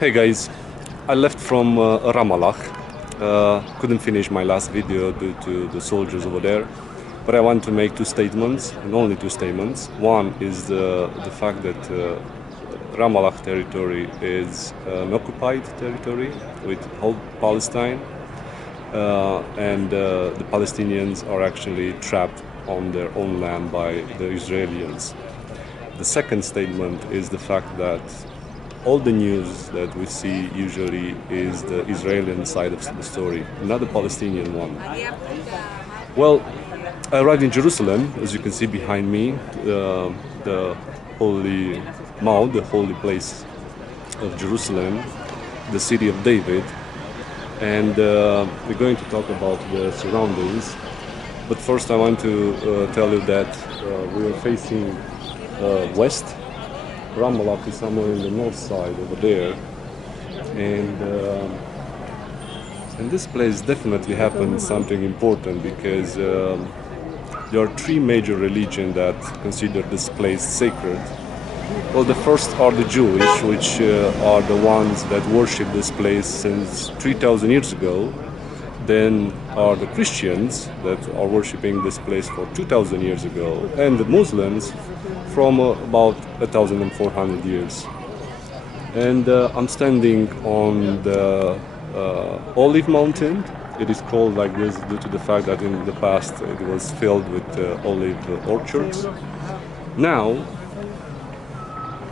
Hey guys, I left from Ramallah. Couldn't finish my last video due to the soldiers over there, but I want to make two statements, and only two statements. One is the fact that Ramallah territory is an occupied territory with whole Palestine, and the Palestinians are actually trapped on their own land by the Israelis. The second statement is the fact that all the news that we see usually is the Israeli side of the story, not the Palestinian one. Well, I arrived in Jerusalem, as you can see behind me, the holy mount, the holy place of Jerusalem, the city of David, and we're going to talk about the surroundings. But first I want to tell you that we are facing west. Ramallah is somewhere in the north side over there, and in this place definitely happened something important, because there are three major religions that consider this place sacred. Well, the first are the Jewish, which are the ones that worship this place since 3,000 years ago. Then are the Christians that are worshipping this place for 2,000 years ago, and the Muslims from about 1,400 years. And I'm standing on the Olive Mountain. It is called like this due to the fact that in the past it was filled with olive orchards. Now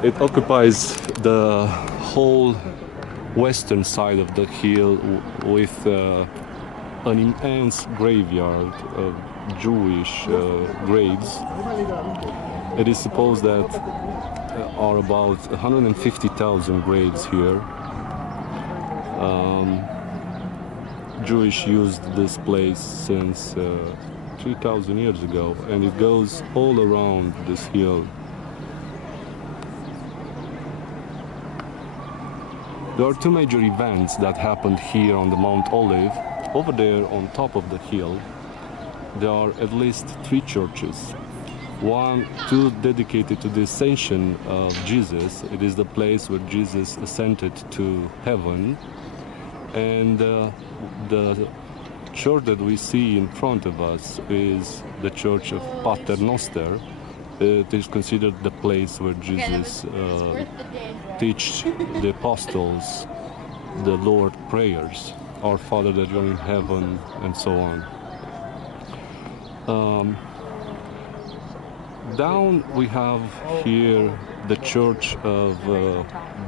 it occupies the whole western side of the hill with an immense graveyard of Jewish graves. It is supposed that there are about 150,000 graves here. Jewish used this place since 3,000 years ago, and it goes all around this hill. There are two major events that happened here on the Mount Olive. Over there on top of the hill, there are at least three churches. Two dedicated to the Ascension of Jesus. It is the place where Jesus ascended to heaven. And the church that we see in front of us is the church of Pater Noster. It is considered the place where Jesus teach the apostles the Lord prayers, Our Father that you are in heaven, and so on. Down we have here the church of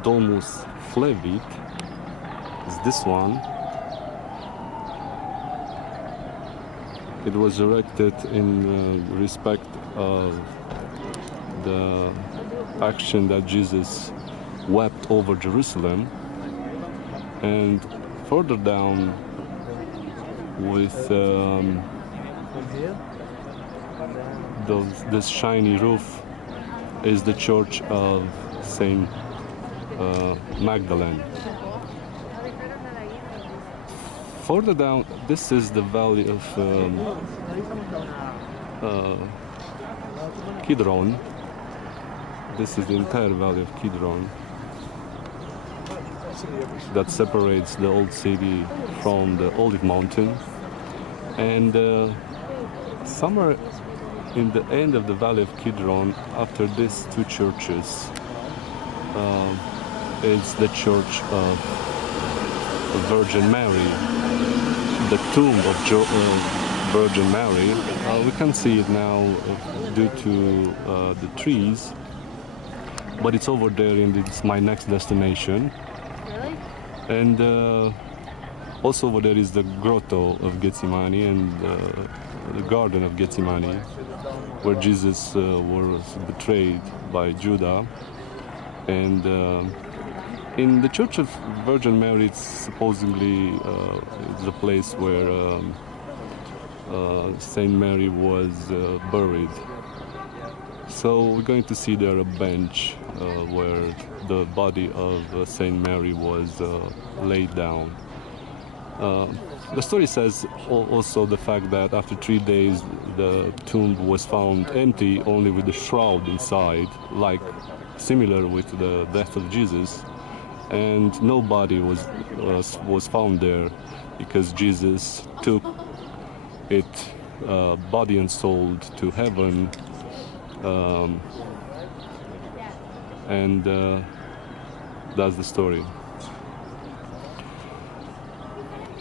Domus Flevit. Is this one. It was erected in respect of the action that Jesus wept over Jerusalem. And further down with this shiny roof is the church of Saint Magdalene. Further down, this is the valley of Kidron. This is the entire valley of Kidron that separates the old city from the Olive Mountain. And somewhere in the end of the valley of Kidron, after these two churches, is the church of Virgin Mary, the tomb of Virgin Mary. We can see it now due to the trees, but it's over there, and it's my next destination. And also over there is the grotto of Gethsemane and the garden of Gethsemane, where Jesus was betrayed by Judah. And in the Church of Virgin Mary, it's supposedly it's the place where Saint Mary was buried. So we're going to see there a bench where the body of Saint Mary was laid down. The story says also the fact that after 3 days the tomb was found empty, only with the shroud inside, like similar with the death of Jesus. and nobody was found there, because Jesus took it body and soul to heaven, and that's the story.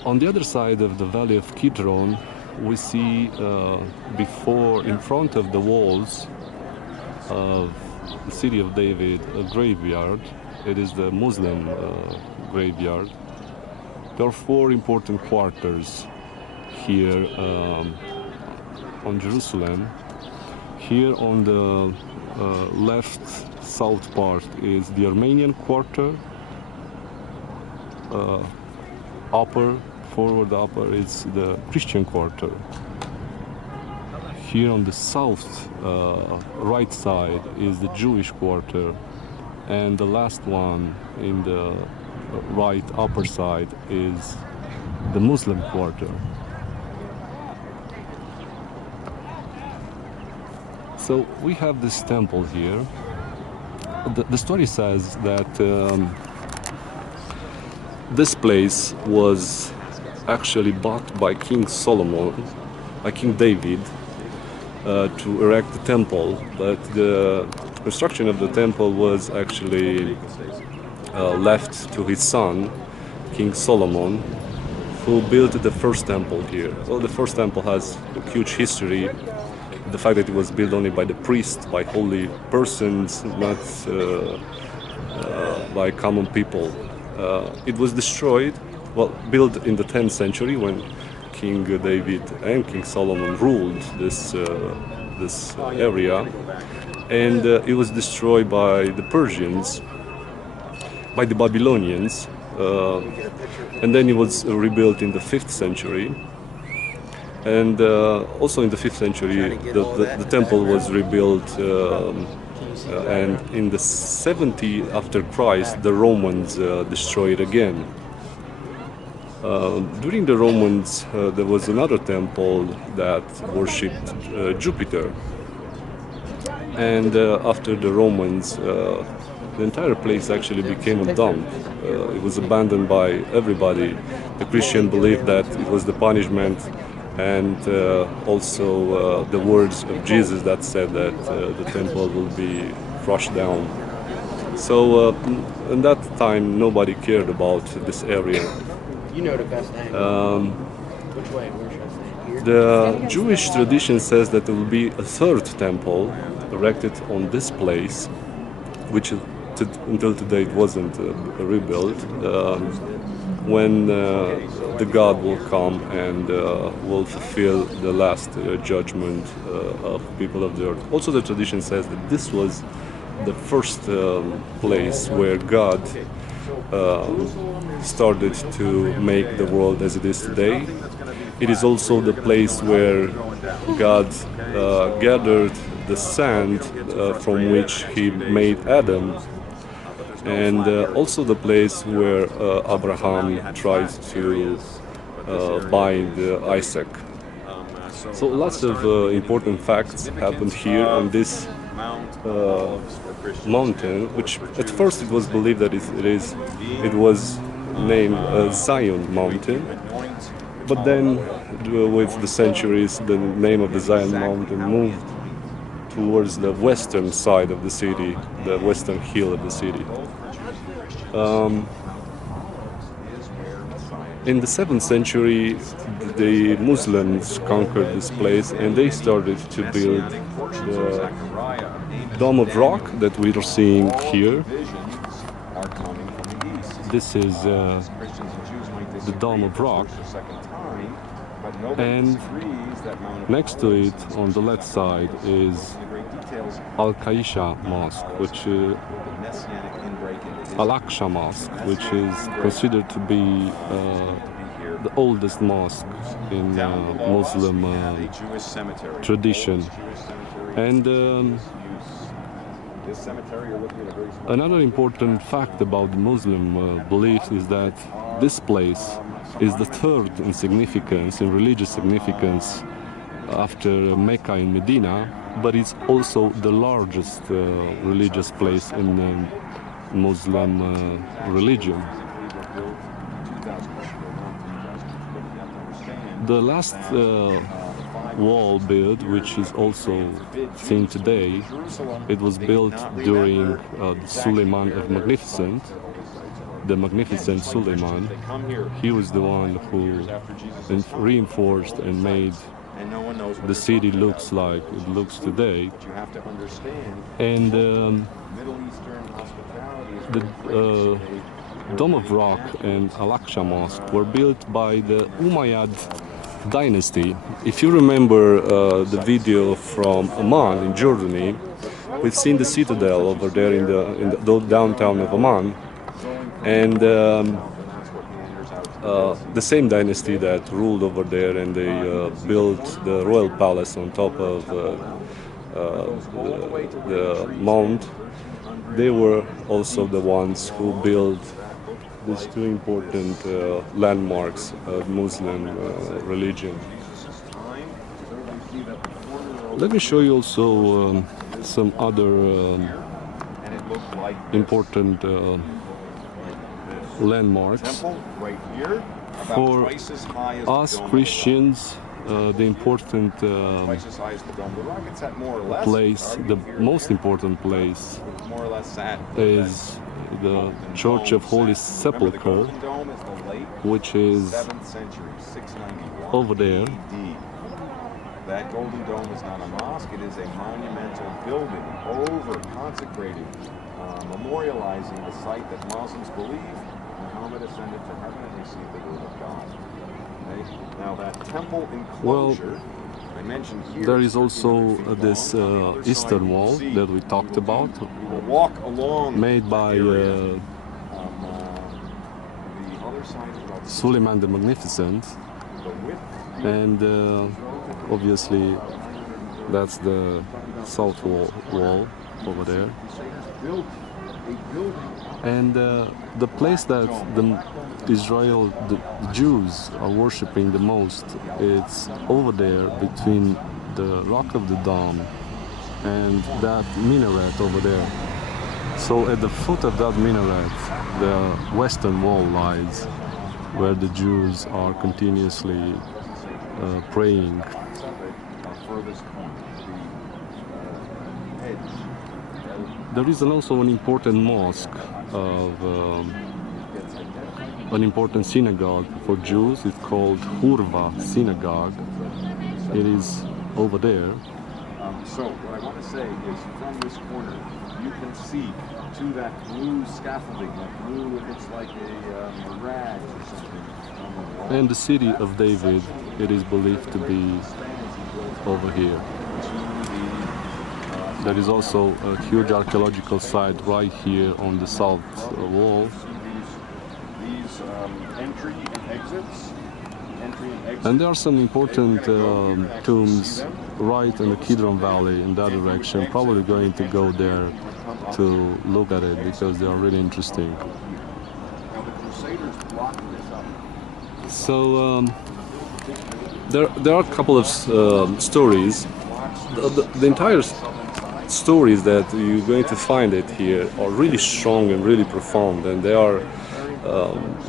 On the other side of the valley of Kidron, we see in front of the walls of the city of David, a graveyard. It is the Muslim graveyard. There are 4 important quarters here on Jerusalem. Here on the left south part is the Armenian quarter. Forward upper is the Christian quarter. Here on the south right side is the Jewish quarter, and the last one in the right upper side is the Muslim quarter. So we have this temple here. The story says that this place was actually bought by King Solomon, by King David, to erect the temple, but the construction of the temple was actually left to his son, King Solomon, who built the first temple here. Well, the first temple has a huge history. The fact that it was built only by the priests, by holy persons, not by common people. It was destroyed, well, built in the 10th century when King David and King Solomon ruled this area, and it was destroyed by the Persians, by the Babylonians, and then it was rebuilt in the 5th century. And also in the 5th century, the temple was rebuilt, and in the 70 after Christ, the Romans destroyed again. During the Romans, there was another temple that worshipped Jupiter. And after the Romans, the entire place actually became a dump. It was abandoned by everybody. The Christian believed that it was the punishment, and also the words of Jesus that said that the temple will be crushed down. So in that time, nobody cared about this area. You know the best angle. Which way? Where should I say? Here? The Jewish tradition says that there will be a third temple erected on this place, which until today it wasn't rebuilt, when the God will come and will fulfill the last judgment of people of the earth. Also, the tradition says that this was the first place where God started to make the world as it is today. It is also the place where God gathered the sand from which he made Adam, and also the place where Abraham tried to bind Isaac. So lots of important facts happened here on this mountain, which at first it was believed that it was named Zion Mountain, but then with the centuries the name of the Zion Mountain moved towards the western side of the city, the western hill of the city. In the 7th century, the Muslims conquered this place, and they started to build the Dome of Rock that we are seeing here. This is the Dome of Rock, and next to it, on the left side, is Al-Qaisha Mosque, which Al-Aqsa Mosque, which is considered to be the oldest mosque in Muslim tradition. And another important fact about the Muslim beliefs is that this place is the third in significance, in religious significance, after Mecca and Medina, but it's also the largest religious place in Muslim religion. The last wall built, which is also seen today, it was built during Suleiman the Magnificent, the Magnificent Suleiman. He was the one who reinforced and made the city looks like it looks today. And the Dome of Rock and Al-Aqsa Mosque were built by the Umayyad dynasty. If you remember the video from Amman in Jordan, we've seen the citadel over there in the downtown of Amman, and the same dynasty that ruled over there, and they built the royal palace on top of the mount. They were also the ones who built these two important landmarks of Muslim religion. Let me show you also some other important landmarks. For us Christians, the important place, the most important place, is the Church of Holy Sepulchre, which is over there. That golden dome is not a mosque, it is a monumental building, consecrated, memorializing the site that Muslims believe Muhammad ascended to heaven and received the word of God. Okay? Now that temple enclosure, I mentioned here, there is also this eastern wall that we talked about, made by Suleiman the Magnificent, and obviously that's the south wall over there. And the place that the Jews are worshipping the most, it's over there between the Rock of the Dome and that minaret over there. So at the foot of that minaret, the western wall lies, where the Jews are continuously praying. There is also an important mosque of an important synagogue for Jews. It's called Yireh Synagogue. It is over there. So what I want to say is, from this corner, you can see to that blue scaffolding, that blue, it's like a rag or something on the wall. And the city of David, it is believed to be over here. There is also a huge archaeological site right here on the south wall. These entry and exits. And there are some important tombs right in the Kidron Valley in that direction. Probably going to go there to look at it because they are really interesting. So there are a couple of stories. The entire stories that you're going to find it here are really strong and really profound, and they are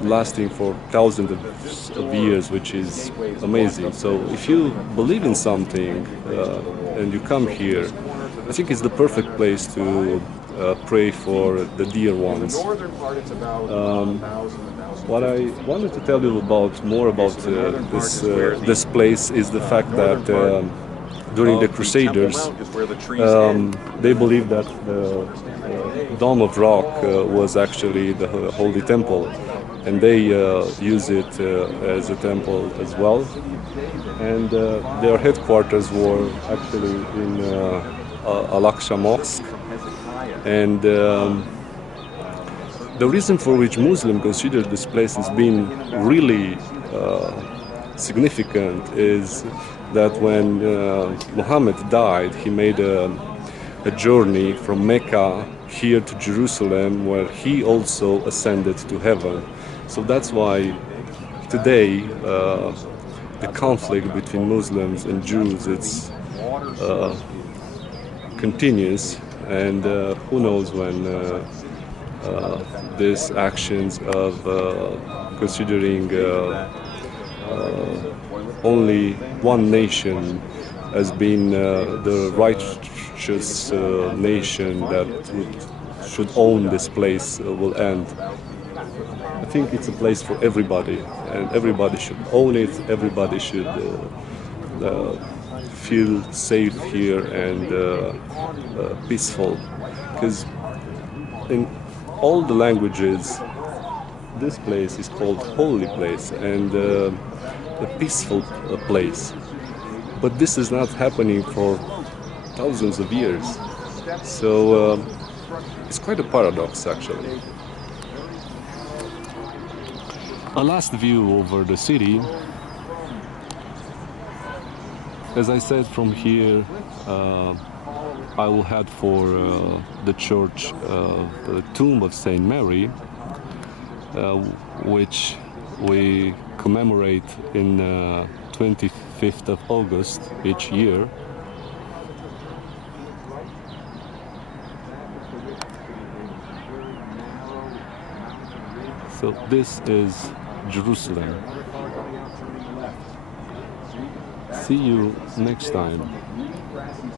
lasting for thousands of years, which is amazing. So if you believe in something and you come here, I think it's the perfect place to pray for the dear ones. What I wanted to tell you more about this place is the fact that during the Crusaders, they believed that the Dome of Rock was actually the Holy Temple, and they use it as a temple as well. And their headquarters were actually in Al-Aqsa Mosque. And the reason for which Muslims consider this place as being really significant is that when Muhammad died, he made a journey from Mecca here to Jerusalem, where he also ascended to heaven. So that's why today the conflict between Muslims and Jews, it's continuous, and who knows when these actions of considering only one nation as being the righteous nation that should own this place will end. I think it's a place for everybody, and everybody should own it. Everybody should feel safe here and peaceful, because in all the languages this place is called holy place and a peaceful place. But this is not happening for thousands of years, so it's quite a paradox actually. A last view over the city. As I said, from here I will head for the church, the tomb of Saint Mary, which we commemorate in 25th of August each year. So this is Jerusalem. See you next time.